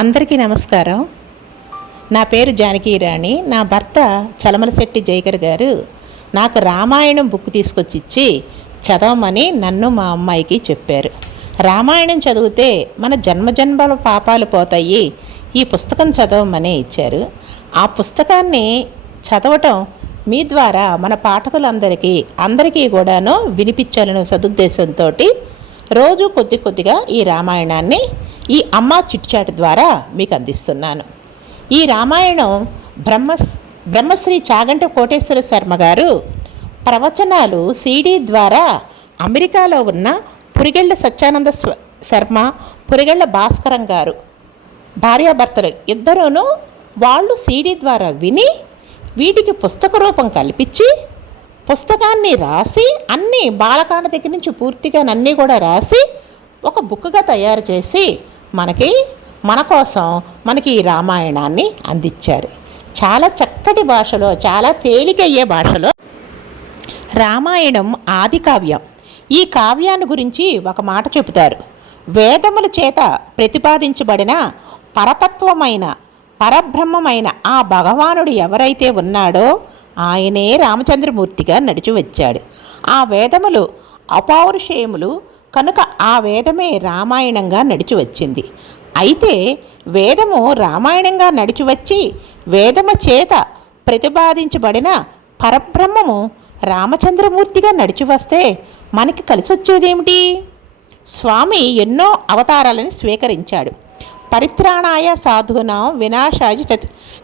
అందరికీ నమస్కారం. నా పేరు జానకీరాణి. నా భర్త చలమలశెట్టి జయకర్ గారు నాకు రామాయణం బుక్ తీసుకొచ్చి ఇచ్చి చదవమని నన్ను మా అమ్మాయికి చెప్పారు. రామాయణం చదివితే మన జన్మజన్మల పాపాలు పోతాయి, ఈ పుస్తకం చదవమని ఇచ్చారు. ఆ పుస్తకాన్ని చదవటం మీ ద్వారా మన పాఠకులందరికీ కూడాను వినిపించాలనే సదుద్దేశంతో రోజు కొద్దిగా ఈ రామాయణాన్ని ఈ అమ్మ చిట్చాట్ ద్వారా మీకు అందిస్తున్నాను. ఈ రామాయణం బ్రహ్మశ్రీ చాగంటి కోటేశ్వర శర్మ గారు ప్రవచనాలు సీడీ ద్వారా అమెరికాలో ఉన్న పురిగెళ్ళ సత్యానంద శర్మ, పురిగెళ్ళ భాస్కరం గారు భార్యాభర్తలు ఇద్దరూను వాళ్ళు సీడీ ద్వారా విని వీటికి పుస్తక రూపం కల్పించి పుస్తకాన్ని రాసి అన్నీ బాలకాండ దగ్గర నుంచి పూర్తిగా అన్నీ కూడా రాసి ఒక బుక్గా తయారు చేసి మన కోసం మనకి ఈ రామాయణాన్ని అందించారు. చాలా చక్కటి భాషలో, చాలా తేలికయ్యే భాషలో రామాయణం ఆది కావ్యం. ఈ కావ్యాన్ని గురించి ఒక మాట చెబుతారు. వేదముల చేత ప్రతిపాదించబడిన పరతత్వమైన పరబ్రహ్మమైన ఆ భగవానుడు ఎవరైతే ఉన్నాడో ఆయనే రామచంద్రమూర్తిగా నడిచి వచ్చాడు. ఆ వేదములు అపౌరుషేయములు కనుక ఆ వేదమే రామాయణంగా నడిచి వచ్చింది. అయితే వేదము రామాయణంగా నడిచి వచ్చి వేదము చేత ప్రతిపాదించబడిన పరబ్రహ్మము రామచంద్రమూర్తిగా నడిచి వస్తే మనకి కలిసి వచ్చేదేమిటి? స్వామి ఎన్నో అవతారాలను స్వీకరించాడు. పరిత్రాణాయ సాధూనాం వినాశాయ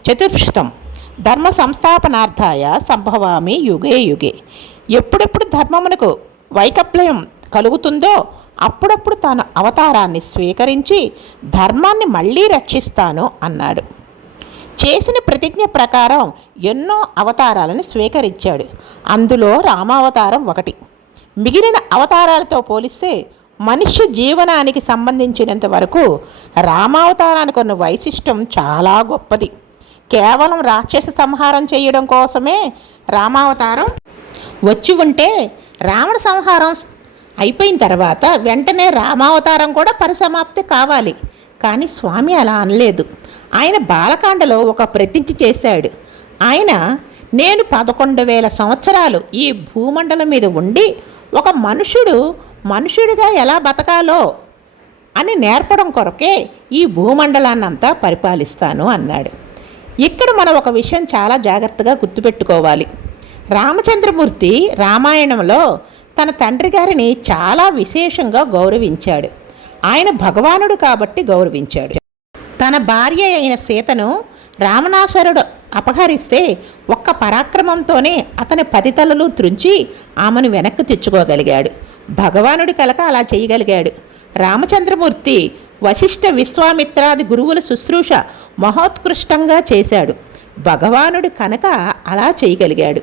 చతుర్షితం ధర్మ సంస్థాపనార్థాయ సంభవామి యుగే యుగే. ఎప్పుడెప్పుడు ధర్మమునకు వైకల్యం కలుగుతుందో అప్పుడప్పుడు తాను అవతారాన్ని స్వీకరించి ధర్మాన్ని మళ్ళీ రక్షిస్తాను అన్నాడు. చేసిన ప్రతిజ్ఞ ప్రకారం ఎన్నో అవతారాలను స్వీకరించాడు. అందులో రామావతారం ఒకటి. మిగిలిన అవతారాలతో పోలిస్తే మనుష్య జీవనానికి సంబంధించినంత వరకు రామావతారానికి ఉన్న వైశిష్టం చాలా గొప్పది. కేవలం రాక్షస సంహారం చేయడం కోసమే రామావతారం వచ్చి ఉంటే రావణ సంహారం అయిపోయిన తర్వాత వెంటనే రామావతారం కూడా పరిసమాప్తి కావాలి. కానీ స్వామి అలా అనలేదు. ఆయన బాలకాండలో ఒక ప్రతిజ్ఞ చేశాడు. ఆయన నేను 11,000 సంవత్సరాలు ఈ భూమండలం మీద ఉండి ఒక మనుషుడిగా ఎలా బతకాలో అని నేర్పడం కొరకే ఈ భూమండలాన్నంతా పరిపాలిస్తాను అన్నాడు. ఇక్కడ మనం ఒక విషయం చాలా జాగ్రత్తగా గుర్తుపెట్టుకోవాలి. రామచంద్రమూర్తి రామాయణంలో తన తండ్రి గారిని చాలా విశేషంగా గౌరవించాడు. ఆయన భగవానుడు కాబట్టి గౌరవించాడు. తన భార్య అయిన సీతను రావణాసురుడు అపహరిస్తే ఒక్క పరాక్రమంతోనే అతని 10 తలలు త్రుంచి ఆమెను వెనక్కి తెచ్చుకోగలిగాడు. భగవానుడి కలక అలా చేయగలిగాడు. రామచంద్రమూర్తి వశిష్ఠ విశ్వామిత్రాది గురువుల శుశ్రూష మహోత్కృష్టంగా చేశాడు. భగవానుడు కనుక అలా చేయగలిగాడు.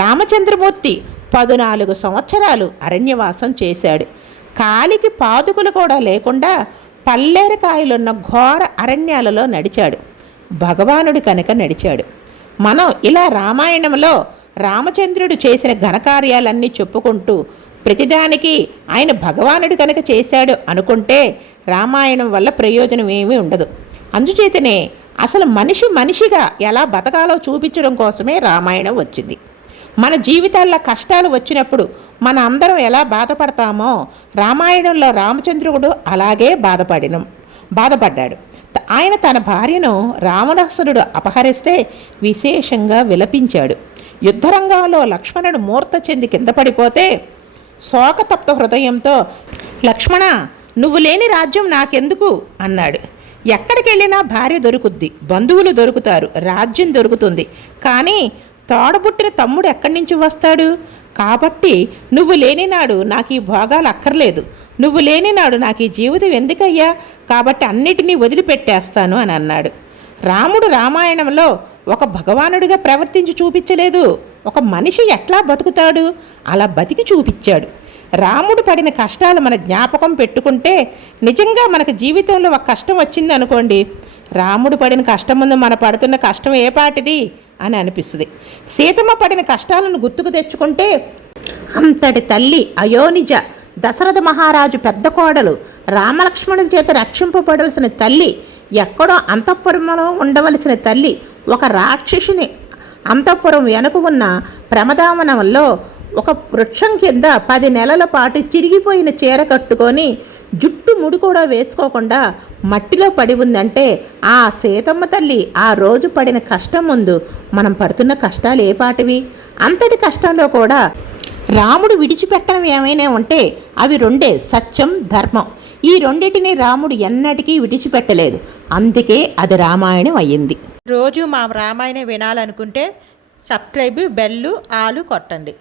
రామచంద్రమూర్తి 14 సంవత్సరాలు అరణ్యవాసం చేశాడు. కాలికి పాదుకులు కూడా లేకుండా పల్లేరుకాయలున్న ఘోర అరణ్యాలలో నడిచాడు. భగవానుడు కనుక నడిచాడు. మనం ఇలా రామాయణంలో రామచంద్రుడు చేసిన ఘనకార్యాలన్నీ చెప్పుకుంటూ ప్రతిదానికి ఆయన భగవానుడు కనుక చేశాడు అనుకుంటే రామాయణం వల్ల ప్రయోజనం ఏమీ ఉండదు. అందుచేతనే అసలు మనిషిగా ఎలా బతకాలో చూపించడం కోసమే రామాయణం వచ్చింది. మన జీవితాల్లో కష్టాలు వచ్చినప్పుడు మన అందరం ఎలా బాధపడతామో రామాయణంలో రామచంద్రుడు అలాగే బాధపడ్డాడు. ఆయన తన భార్యను రావణాసురుడు అపహరిస్తే విశేషంగా విలపించాడు. యుద్ధరంగంలో లక్ష్మణుడు మూర్త చెంది కింద పడిపోతే శోకతప్త హృదయంతో లక్ష్మణ, నువ్వు లేని రాజ్యం నాకెందుకు అన్నాడు. ఎక్కడికి వెళ్ళినా భార్య దొరుకుద్ది, బంధువులు దొరుకుతారు, రాజ్యం దొరుకుతుంది. కానీ తోడబుట్టిన తమ్ముడు ఎక్కడి నుంచి వస్తాడు? కాబట్టి నువ్వు లేనినాడు నాకు ఈ భోగాలు అక్కర్లేదు, నువ్వు లేనినాడు నాకు ఈ జీవితం ఎందుకయ్యా, కాబట్టి అన్నిటినీ వదిలిపెట్టేస్తాను అని అన్నాడు. రాముడు రామాయణంలో ఒక భగవానుడిగా ప్రవర్తించి చూపించలేదు. ఒక మనిషి ఎట్లా బతుకుతాడు అలా బతికి చూపించాడు. రాముడు పడిన కష్టాలు మన జ్ఞాపకం పెట్టుకుంటే నిజంగా మనకు జీవితంలో ఒక కష్టం వచ్చింది అనుకోండి, రాముడు పడిన కష్టం ముందు మన పడుతున్న కష్టం ఏ పాటిది అని అనిపిస్తుంది. సీతమ్మ పడిన కష్టాలను గుర్తుకు తెచ్చుకుంటే అంతటి తల్లి అయోనిజ దశరథ మహారాజు పెద్ద కోడలు రామలక్ష్మణుడి చేత రక్షింపబడాల్సిన తల్లి, ఎక్కడో అంతఃపురంలో ఉండవలసిన తల్లి ఒక రాక్షసుని అంతఃపురం వెనుక ఉన్న ప్రమదావనంలో ఒక వృక్షం కింద 10 నెలల పాటు చిరిగిపోయిన చీర కట్టుకొని జుట్టు ముడి కూడా వేసుకోకుండా మట్టిలో పడి ఉందంటే ఆ సీతమ్మ తల్లి ఆ రోజు పడిన కష్టం ముందు మనం పడుతున్న కష్టాలు ఏ పాటివి? అంతటి కష్టంలో కూడా రాముడు విడిచిపెట్టడం ఏమైనా ఉంటే అవి రెండే, సత్యం, ధర్మం. ఈ రెండింటిని రాముడు ఎన్నటికీ విడిచిపెట్టలేదు. అందుకే అది రామాయణం అయ్యింది. రోజు మా రామాయణం వినాలనుకుంటే సబ్స్క్రైబ్, బెల్లు, ఆలు కొట్టండి.